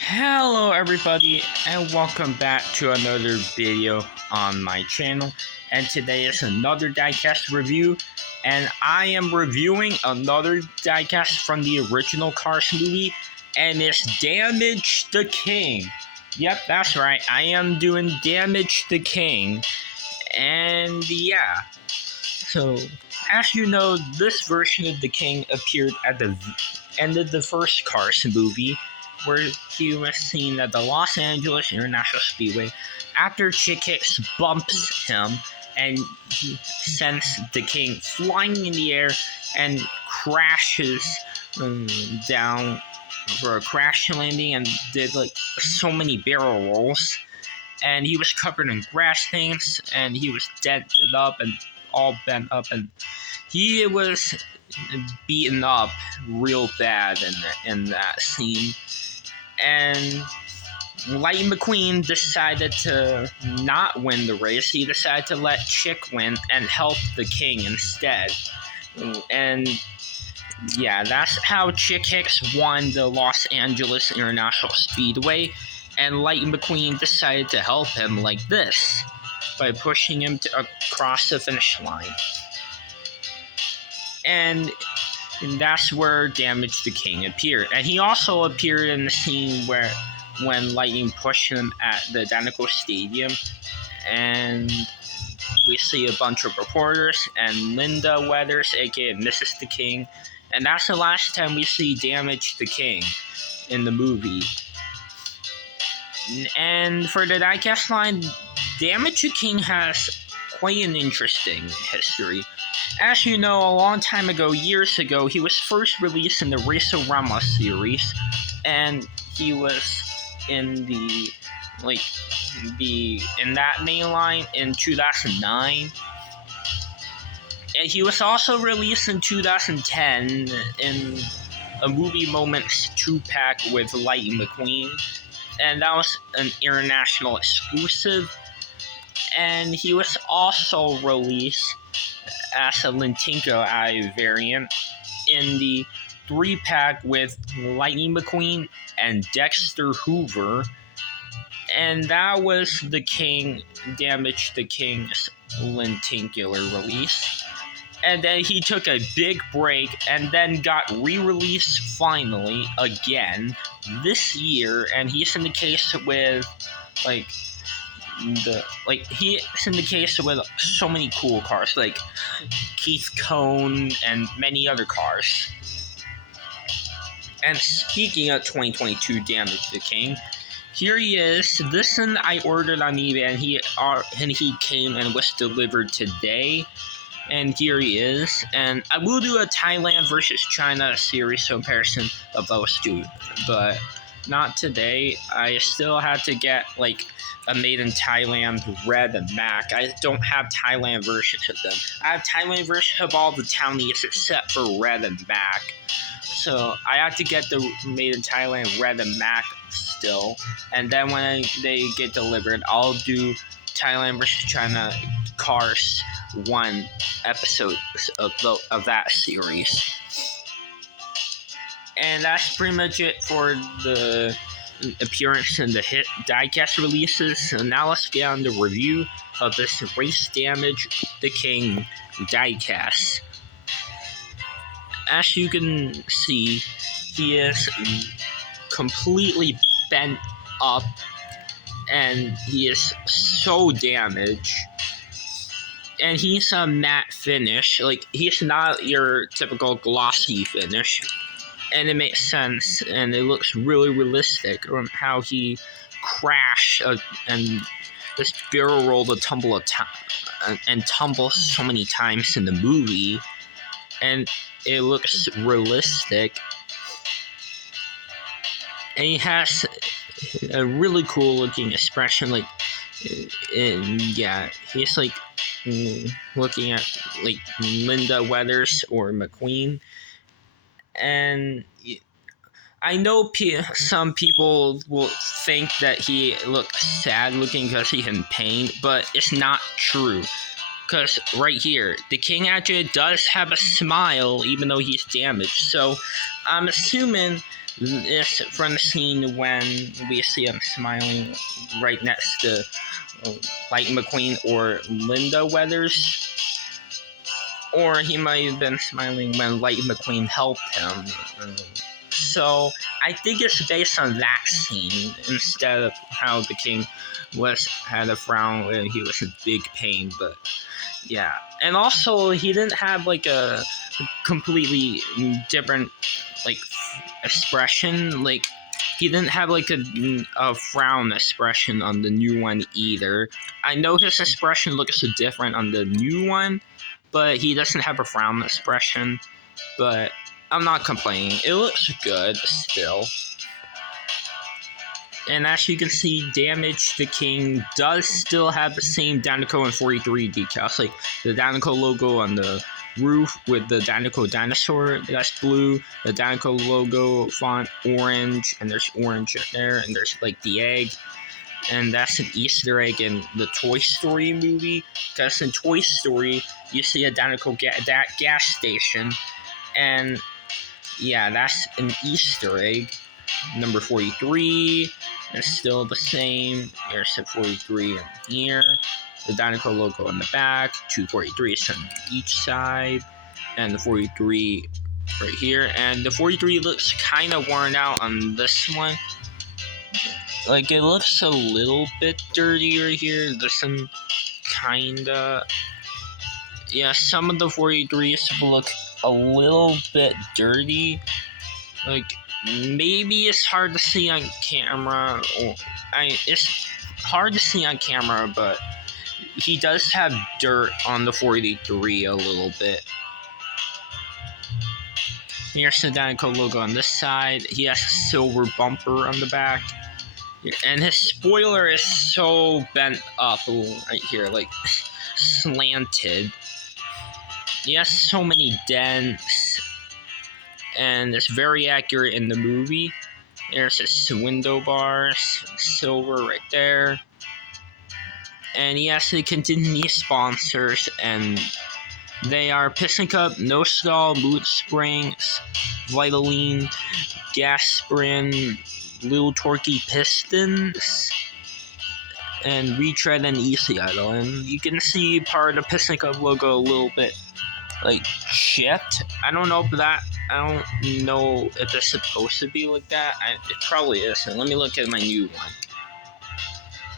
Hello everybody and welcome back to another video on my channel, and today is another diecast review, and I am reviewing another diecast from the original Cars movie, and it's Damage the King. Yep, that's right, I am doing Damage the King. And yeah, so as you know, this version of the King appeared at the end of the first Cars movie, where he was seen at the Los Angeles International Speedway after Chick Hicks bumps him and he sends the King flying in the air and crashes down for a crash landing and did like so many barrel rolls. And he was covered in grass stains and he was dented up and all bent up, and he was beaten up real bad in that scene. And Lightning McQueen decided to not win the race. He decided to let Chick win and help the King instead. And yeah, that's how Chick Hicks won the Los Angeles International Speedway. And Lightning McQueen decided to help him like this, by pushing him across the finish line. And that's where Damage the King appeared. And he also appeared in the scene when Lightning pushed him at the Dinoco Stadium. And we see a bunch of reporters and Linda Weathers, aka Mrs. the King. And that's the last time we see Damage the King in the movie. And for the diecast line, Damage the King has quite an interesting history. As you know, a long time ago, years ago, he was first released in the Race-O-Rama series, and he was in that main line in 2009. And he was also released in 2010 in a Movie Moments 2-pack with Lightning McQueen, and that was an international exclusive. And he was also released as a Lintinko Eye variant in the 3-pack with Lightning McQueen and Dexter Hoover, and that was the King, Damage the King's Lintinkular release. And then he took a big break and then got re-released finally again this year, and he's in the case with he's in the case with so many cool cars like Keith Cone and many other cars. And speaking of 2022 Damage the King, here he is. This one I ordered on eBay, and he came and was delivered today. And here he is. And I will do a Thailand versus China series comparison of those two, but not today. I still had to get a made in Thailand Red and Mac. I don't have Thailand versions of them. I have Thailand versions of all the Townies except for Red and Mac. So I have to get the made in Thailand Red and Mac still. And then when they get delivered, I'll do Thailand versus China Cars 1 episode of that series. And that's pretty much it for the appearance in the hit diecast releases. So now let's get on the review of this Race Damage the King diecast. As you can see, he is completely bent up and he is so damaged. And he's a matte finish, he's not your typical glossy finish. And it makes sense, and it looks really realistic on how he crashed and this barrel roll to tumble and tumble so many times in the movie, and it looks realistic. And he has a really cool looking expression, he's looking at Linda Weathers or McQueen. And I know some people will think that he looks sad looking because he's in pain, but it's not true. because right here, the king actually does have a smile, even though he's damaged. So I'm assuming this from the scene when we see him smiling right next to Lightning McQueen or Linda Weathers. Or he might have been smiling when Lightning McQueen helped him. So I think it's based on that scene instead of how the king had a frown when he was in big pain. But yeah, and also he didn't have like a completely different like expression. Like he didn't have like a frown expression on the new one either. I know his expression looks different on the new one, but he doesn't have a frown expression. But I'm not complaining. It looks good still. And as you can see, Damage the King does still have the same Dinoco and 43 decals. Like the Dinoco logo on the roof with the Dinoco dinosaur, that's blue. The Dinoco logo font orange, and there's orange there, and there's like the egg. And that's an Easter egg in the Toy Story movie. Because in Toy Story, you see a Dinoco gas station. And yeah, that's an Easter egg. Number 43 is still the same. There's a 43 in here. The Dinoco logo on the back. 243s on each side. And the 43 right here. And the 43 looks kind of worn out on this one. Like, it looks a little bit dirtier here. There's some kinda... Yeah, some of the 43s look a little bit dirty. Like, maybe it's hard to see on camera. It's hard to see on camera, but he does have dirt on the 43 a little bit. Here's the Dinoco logo on this side. He has a silver bumper on the back. And his spoiler is so bent up right here, like slanted. He has so many dents, and it's very accurate in the movie. There's his window bars, silver right there. And he has to continue sponsors, and they are Piston Cup, No Stall, Boot Springs, Vitaline, Gasprin, Little Torquey Pistons, and Retread and Easy Idle. And you can see part of the Piston Cup logo a little bit like chipped. I don't know if it's supposed to be like that. It probably isn't. Let me look at my new one.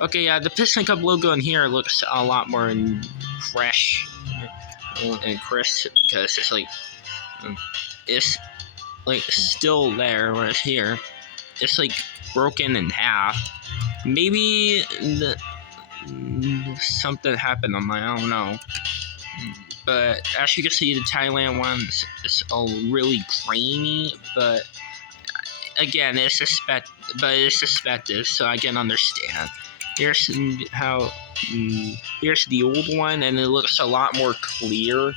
Okay, yeah, the Piston Cup logo in here looks a lot more fresh and crisp because it's like still there, whereas here it's like broken in half. Maybe something happened on my, I don't know. But as you can see, the Thailand one is really grainy, but again, it's suspected, so I can understand. Here's here's the old one, and it looks a lot more clear.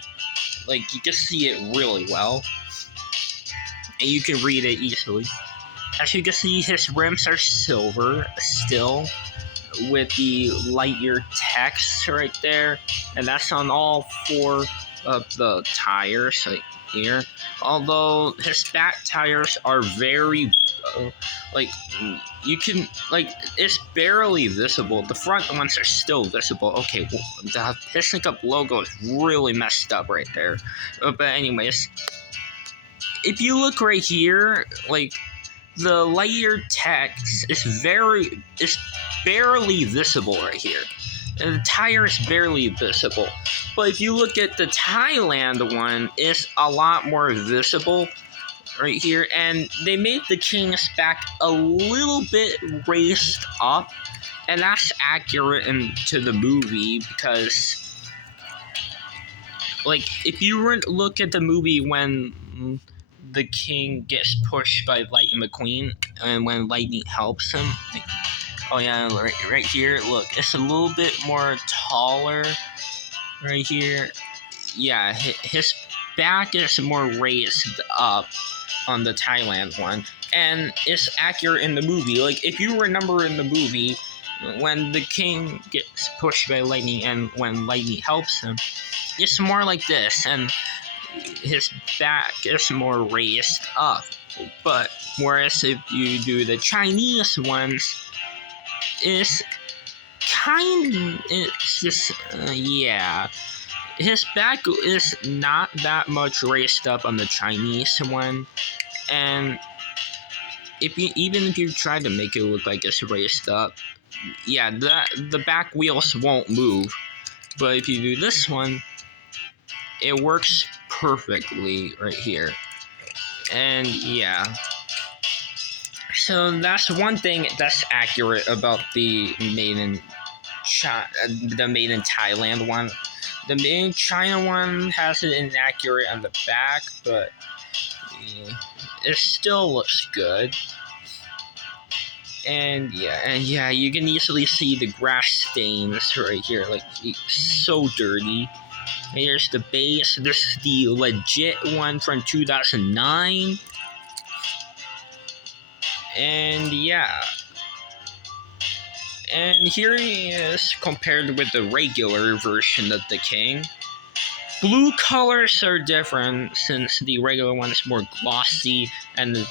Like, you can see it really well, and you can read it easily. As you can see, his rims are silver still, with the Lightyear text right there, and that's on all 4 of the tires right here. Although his back tires are very it's barely visible. The front ones are still visible. Okay, well, the Piston Cup logo is really messed up right there. But anyways, if you look right here, like, the Lightyear text is barely visible right here. And the tire is barely visible. But if you look at the Thailand one, it's a lot more visible right here. And they made the King's back a little bit raised up. And that's accurate into the movie because, like, if you were to look at the movie when the King gets pushed by Lightning McQueen, and when Lightning helps him, like, oh yeah, right here, look, it's a little bit more taller right here. Yeah, his back is more raised up on the Thailand one, and it's accurate in the movie. Like, if you remember in the movie, when the king gets pushed by lightning and when lightning helps him, it's more like this, and his back is more raised up. But whereas if you do the Chinese ones, it's just yeah. His back is not that much raised up on the Chinese one, and even if you try to make it look like it's raised up, yeah, the back wheels won't move. But if you do this one, it works perfectly right here. And yeah, so that's one thing that's accurate about the made in Thailand one. The made in China one has it inaccurate on the back, but it still looks good. And yeah, you can easily see the grass stains right here, like so dirty. And here's the base. This is the legit one from 2009. And yeah. And here he is compared with the regular version of the king. Blue colors are different since the regular one is more glossy and the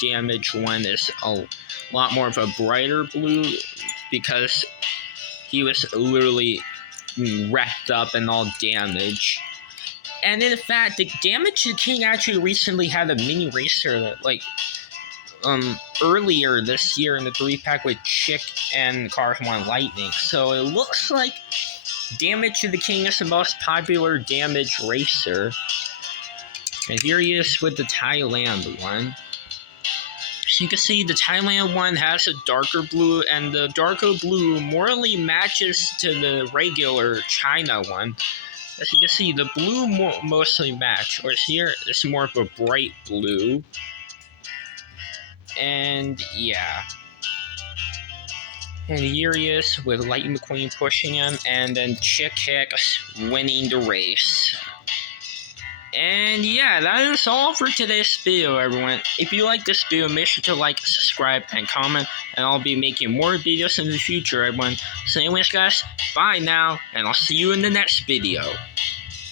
damaged one is a lot more of a brighter blue because he was literally wrapped up and all damaged. And in fact, the Damaged King actually recently had a mini racer that, like, earlier this year in the 3-pack with Chick and Cars 1 Lightning. So it looks like Damage to the King is the most popular damaged racer. And here he is with the Thailand one. So you can see the Thailand one has a darker blue, and the darker blue morally matches to the regular China one. As you can see, the blue mostly match, whereas here it's more of a bright blue. And yeah. And here he is with Lightning McQueen pushing him, and then Chick Hicks winning the race. And yeah, that is all for today's video, everyone. If you like this video, make sure to like, subscribe, and comment, and I'll be making more videos in the future, everyone. So anyways, guys, bye now, and I'll see you in the next video.